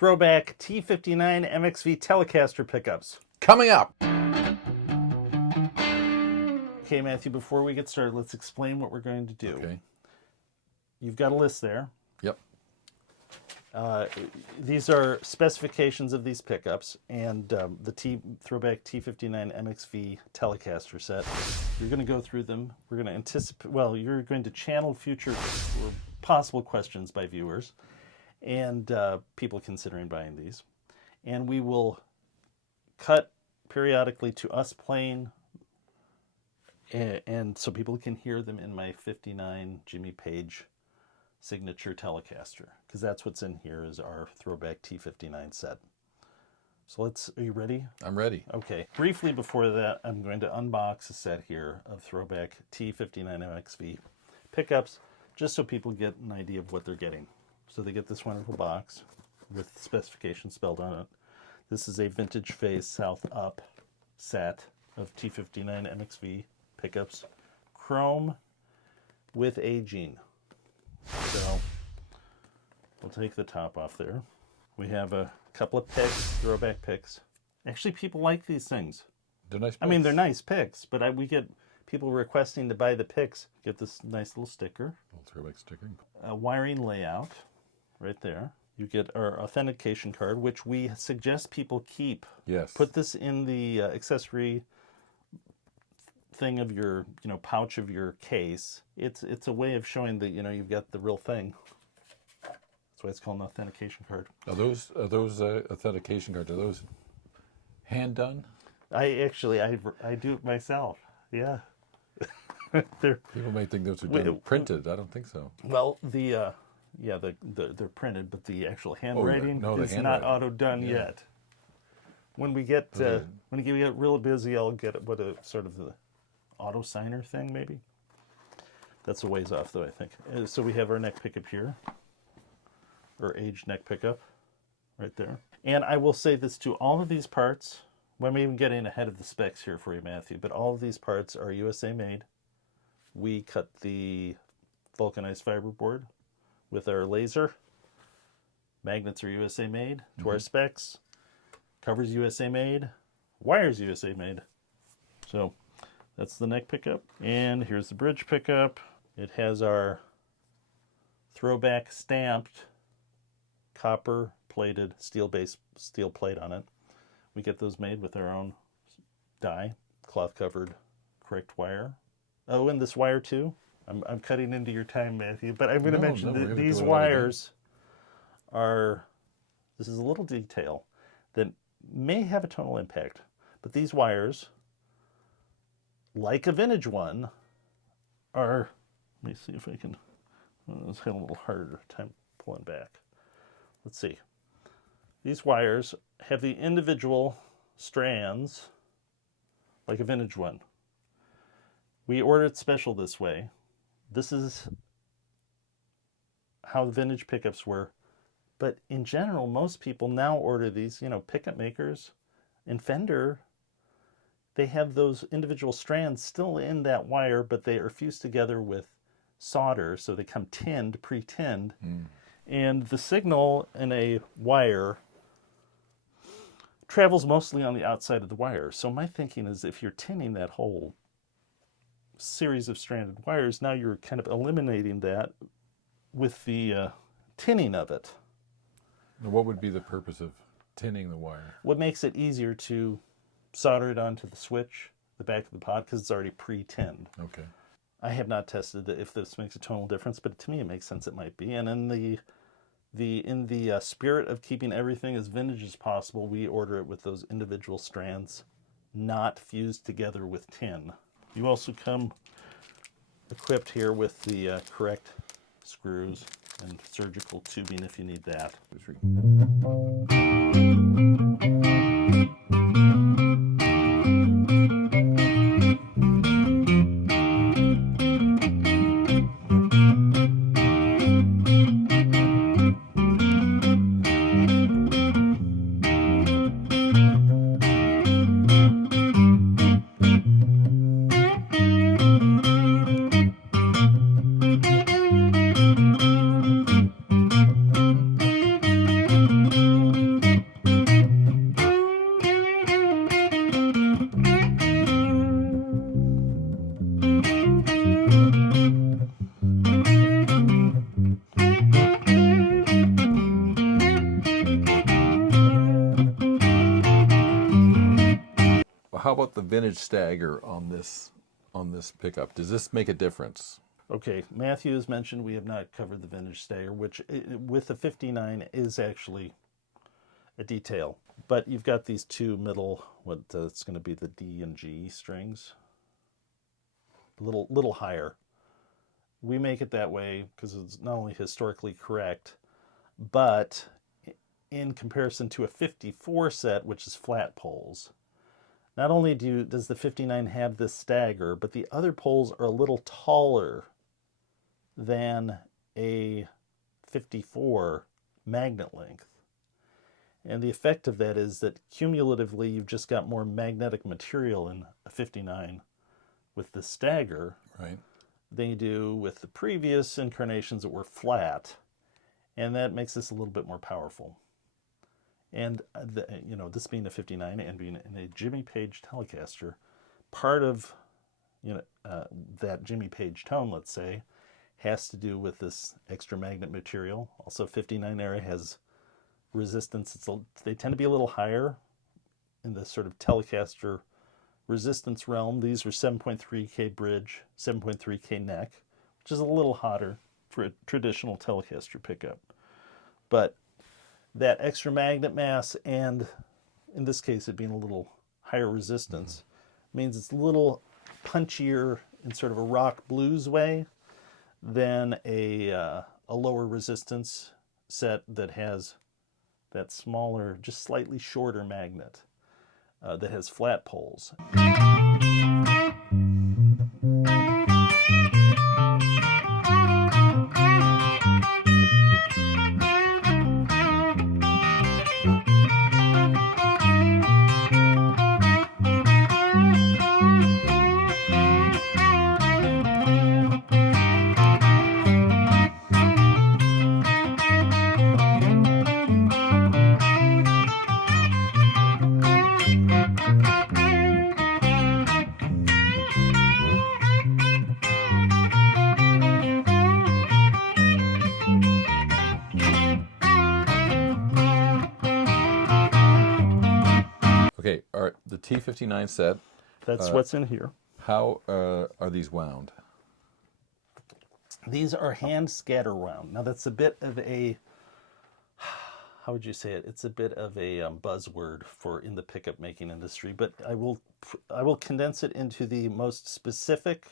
ThroBak T59 MXV Telecaster pickups. Coming up. Okay, Matthew, before we get started, let's explain what we're going to do. Okay. You've got a list there. Yep. These are specifications of these pickups and the ThroBak T59 MXV Telecaster set. You're going to go through them. We're going to anticipate, well, you're going to channel future or possible questions by viewers and people considering buying these. And we will cut periodically to us playing, and so people can hear them in my 59 Jimmy Page signature Telecaster, because that's what's in here is our ThroBak T59 set. So are you ready? I'm ready. Okay. Briefly before that, I'm going to unbox a set here of ThroBak T59 MXV pickups, just so people get an idea of what they're getting. So they get this wonderful box with specifications spelled on it. This is a vintage phase south up set of T59 MXV pickups, chrome with aging. So we'll take the top off there. We have a couple of picks, ThroBak picks. Actually, people like these things. They're nice picks. I mean, they're nice picks, but we get people requesting to buy the picks. Get this nice little sticker. ThroBak sticker. A wiring layout right there. You get our authentication card, which we suggest people keep. Yes. Put this in the accessory thing of your, pouch of your case. It's a way of showing that, you've got the real thing. That's why it's called an authentication card. Are those authentication cards, are those hand done? I do it myself. Yeah. People may think those are done printed. I don't think so. Well, they're printed, but the actual handwriting is not auto done yet. When we get real busy, I'll get a sort of the auto signer thing, maybe. That's a ways off, though, I think. So we have our neck pickup here, or aged neck pickup, right there. And I will say this too: all of these parts. Well, I'm even getting ahead of the specs here for you, Matthew. But all of these parts are USA made. We cut the vulcanized fiberboard with our laser. Magnets are USA made to our specs. Covers USA made. Wires USA made. So that's the neck pickup. And here's the bridge pickup. It has our ThroBak stamped copper plated steel plate on it. We get those made with our own die, cloth covered correct wire. Oh, and this wire too. I'm cutting into your time, Matthew, but I'm going to mention that these wires are, this is a little detail that may have a tonal impact, but these wires, like a vintage one, are, let me see if I can, it's a little harder time pulling back. Let's see. These wires have the individual strands like a vintage one. We ordered special this way. This is how the vintage pickups were. But in general, most people now order these, pickup makers. And Fender, they have those individual strands still in that wire, but they are fused together with solder, so they come tinned, pre-tinned. And the signal in a wire travels mostly on the outside of the wire. So my thinking is if you're tinning that whole series of stranded wires, now you're kind of eliminating that with the tinning of it. What would be the purpose of tinning the wire? What makes it easier to solder it onto the switch, the back of the pod, because it's already pre-tinned. Okay. I have not tested if this makes a tonal difference, but to me it makes sense it might be. And in the spirit of keeping everything as vintage as possible, we order it with those individual strands, not fused together with tin. You also come equipped here with the correct screws and surgical tubing if you need that. how about the vintage stagger on this pickup? Does this make a difference? Okay, Matthew has mentioned we have not covered the vintage stagger, which with the 59 is actually a detail. But you've got these two middle, it's going to be the D and G strings, a little higher. We make it that way because it's not only historically correct, but in comparison to a 54 set, which is flat poles, not only does the 59 have this stagger, but the other poles are a little taller than a 54 magnet length. And the effect of that is that cumulatively you've just got more magnetic material in a 59 with the stagger, right, than you do with the previous incarnations that were flat. And that makes this a little bit more powerful. And, this being a 59 and being in a Jimmy Page Telecaster, part of that Jimmy Page tone, let's say, has to do with this extra magnet material. Also, 59 era has resistance. They tend to be a little higher in the sort of Telecaster resistance realm. These are 7.3K bridge, 7.3K neck, which is a little hotter for a traditional Telecaster pickup. But that extra magnet mass, and in this case it being a little higher resistance, means it's a little punchier in sort of a rock blues way than a lower resistance set that has that smaller, just slightly shorter magnet that has flat poles. Okay, the T59 set. That's what's in here. How are these wound? These are hand scatter wound. Now that's a bit of a, how would you say it? It's a bit of a buzzword in the pickup making industry, but I will condense it into the most specific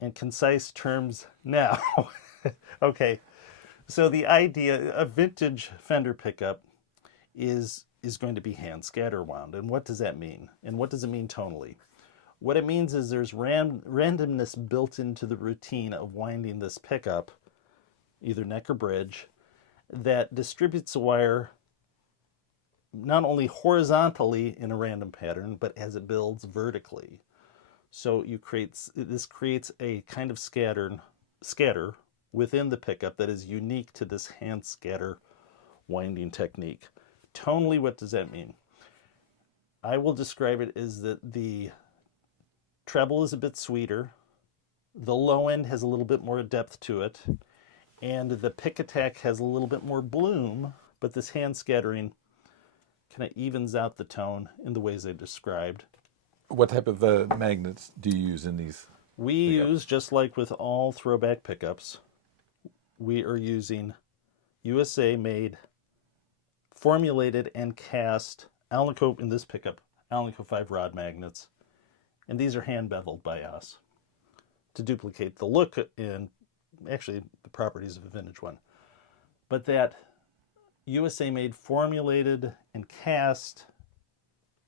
and concise terms now. Okay, so the idea, a vintage Fender pickup is going to be hand scatter wound. And what does that mean? And what does it mean tonally? What it means is there's randomness built into the routine of winding this pickup, either neck or bridge, that distributes the wire not only horizontally in a random pattern, but as it builds vertically. So this creates a kind of scatter within the pickup that is unique to this hand scatter winding technique. Tonally, what does that mean? I will describe it as that the treble is a bit sweeter, the low end has a little bit more depth to it, and the pick attack has a little bit more bloom, but this hand scattering kind of evens out the tone in the ways I described. What type of magnets do you use in these? We use, just like with all ThroBak pickups, we are using USA-made, formulated and cast alnico, in this pickup, alnico 5 rod magnets. And these are hand beveled by us to duplicate the look and actually the properties of a vintage one. But that USA-made formulated and cast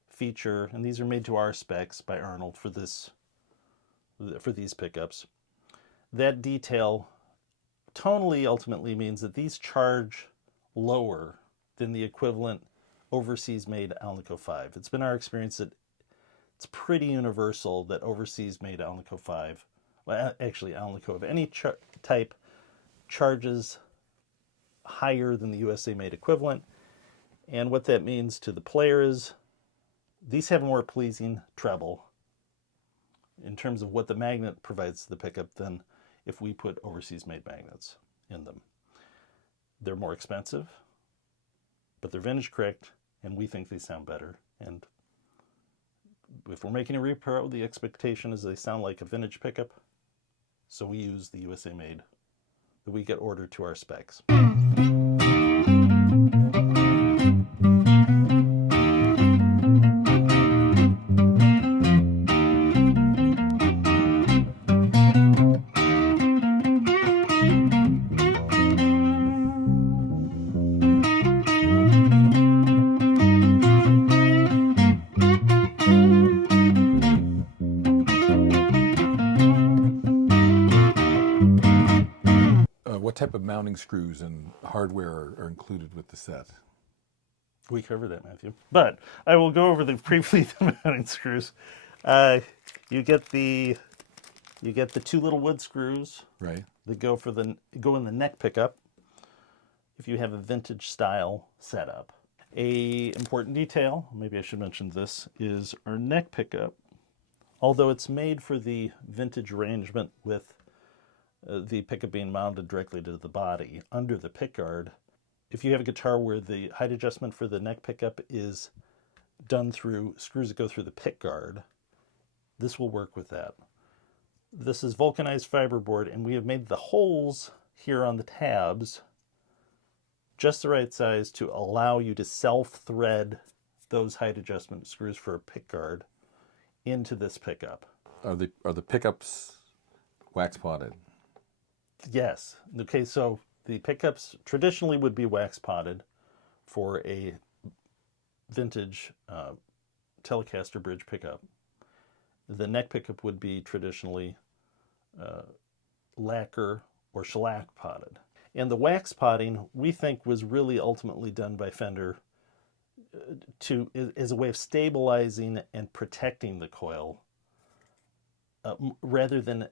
feature, and these are made to our specs by Arnold for these pickups, that detail tonally ultimately means that these charge lower than the equivalent overseas made alnico 5. It's been our experience that it's pretty universal that overseas made alnico 5, well, actually alnico of any type, charges higher than the USA made equivalent. And what that means to the player is these have a more pleasing treble in terms of what the magnet provides to the pickup than if we put overseas made magnets in them. They're more expensive, but they're vintage correct, and we think they sound better. And if we're making a repro, the expectation is they sound like a vintage pickup. So we use the USA made that we get ordered to our specs. What type of mounting screws and hardware are included with the set? We covered that, Matthew. But I will go over the briefly the mounting screws. You get the 2 little wood screws, right, that go in the neck pickup. If you have a vintage style setup, a important detail, maybe I should mention this, is our neck pickup. Although it's made for the vintage arrangement with the pickup being mounted directly to the body under the pickguard, if you have a guitar where the height adjustment for the neck pickup is done through screws that go through the pickguard, this will work with that. This is vulcanized fiberboard, and we have made the holes here on the tabs just the right size to allow you to self-thread those height adjustment screws for a pickguard into this pickup. Are the pickups wax potted? Yes. Okay, so the pickups traditionally would be wax potted for a vintage Telecaster bridge pickup. The neck pickup would be traditionally lacquer or shellac potted. And the wax potting, we think, was really ultimately done by Fender as a way of stabilizing and protecting the coil, rather than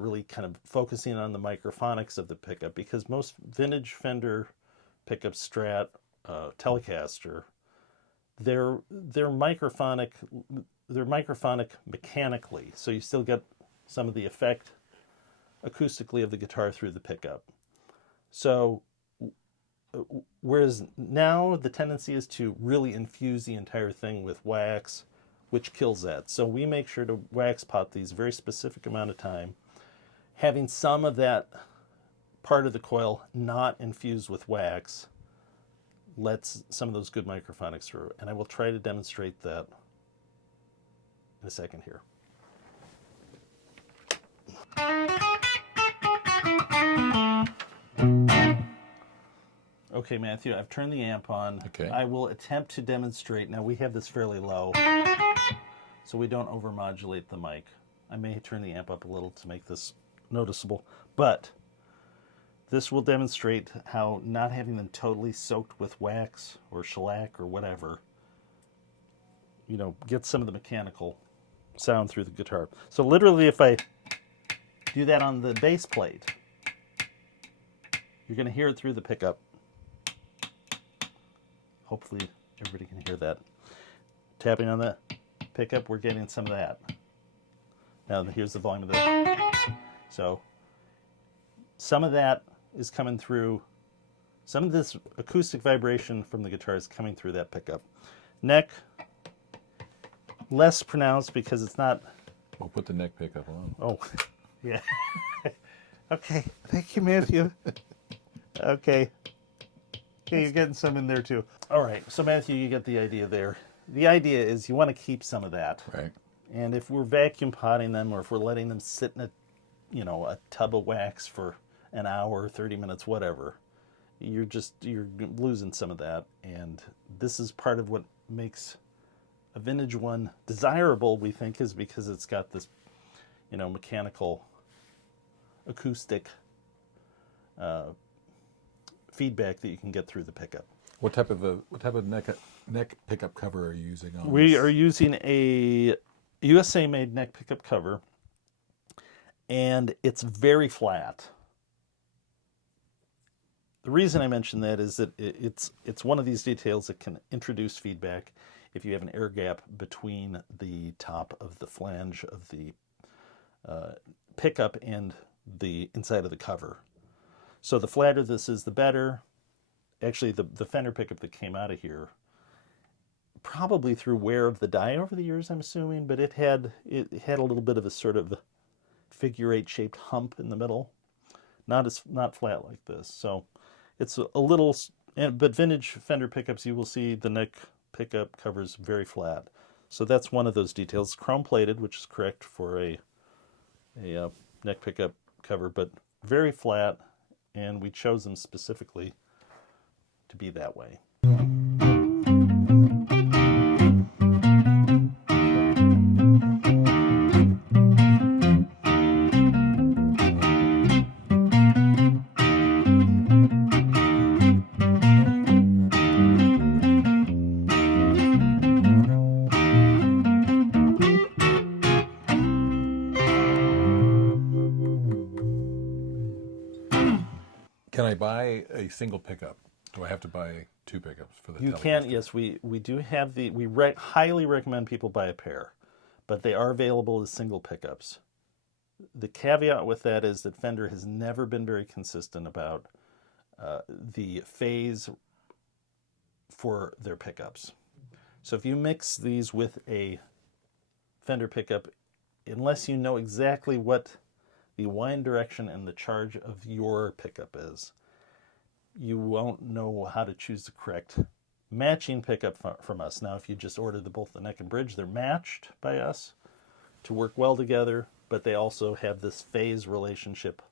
really kind of focusing on the microphonics of the pickup, because most vintage Fender pickups, Strat, Telecaster, they're microphonic mechanically, so you still get some of the effect acoustically of the guitar through the pickup. So whereas now the tendency is to really infuse the entire thing with wax, which kills that. So we make sure to wax pot these a very specific amount of time, having some of that part of the coil not infused with wax lets some of those good microphonics through. And I will try to demonstrate that in a second here. Okay, Matthew, I've turned the amp on. Okay. I will attempt to demonstrate. Now, we have this fairly low, so we don't overmodulate the mic. I may turn the amp up a little to make this noticeable, but this will demonstrate how not having them totally soaked with wax or shellac or whatever, gets some of the mechanical sound through the guitar. So literally, if I do that on the bass plate, you're going to hear it through the pickup. Hopefully everybody can hear that. Tapping on the pickup, we're getting some of that. Now here's the volume of the... So some of that is coming through, some of this acoustic vibration from the guitar is coming through that pickup. Neck, less pronounced because it's not... We'll put the neck pickup on. Oh, yeah. Okay, thank you, Matthew. Okay. Okay, you're getting some in there too. All right, so Matthew, you get the idea there. The idea is you want to keep some of that. Right. And if we're vacuum potting them, or if we're letting them sit in a tub of wax for an hour, 30 minutes, whatever, you're losing some of that. And this is part of what makes a vintage one desirable, we think, is because it's got this, mechanical, acoustic feedback that you can get through the pickup. What type of neck pickup cover are you using on We this? are using a USA made neck pickup cover, and it's very flat. The reason I mention that is that it's one of these details that can introduce feedback if you have an air gap between the top of the flange of the pickup and the inside of the cover. So the flatter this is, the better. Actually, the Fender pickup that came out of here probably through wear of the die over the years, I'm assuming, but it had a little bit of a sort of figure 8 shaped hump in the middle, not flat like this. So it's a little, but vintage Fender pickups, you will see the neck pickup covers very flat. So that's one of those details. Chrome plated, which is correct for a neck pickup cover, but very flat, and we chose them specifically to be that way. Can I buy a single pickup? Do I have to buy 2 pickups for the Telecaster? You can, yes. We do have highly recommend people buy a pair, but they are available as single pickups. The caveat with that is that Fender has never been very consistent about the phase for their pickups. So if you mix these with a Fender pickup, unless you know exactly what the wind direction and the charge of your pickup is, you won't know how to choose the correct matching pickup from us. Now, if you just order both the neck and bridge, they're matched by us to work well together, but they also have this phase relationship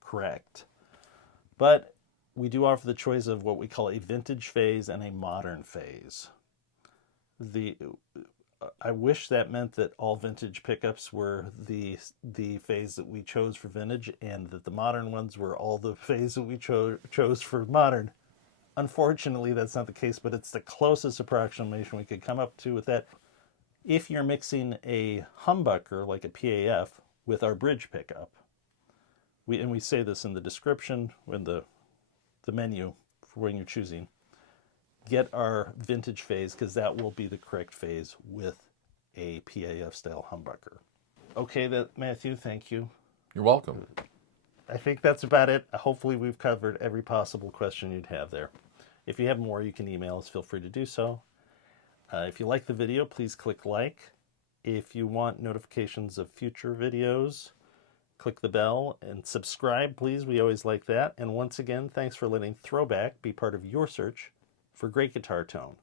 correct. But we do offer the choice of what we call a vintage phase and a modern phase. I wish that meant that all vintage pickups were the phase that we chose for vintage, and that the modern ones were all the phase that we chose for modern. Unfortunately, that's not the case, but it's the closest approximation we could come up to with that. If you're mixing a humbucker, like a PAF, with our bridge pickup, we say this in the description, in the menu for when you're choosing, get our vintage phase, because that will be the correct phase with a PAF style humbucker. Okay, Matthew, thank you. You're welcome. I think that's about it. Hopefully we've covered every possible question you'd have there. If you have more, you can email us. Feel free to do so. If you like the video, please click like. If you want notifications of future videos, click the bell and subscribe, please. We always like that. And once again, thanks for letting ThroBak be part of your search for great guitar tone.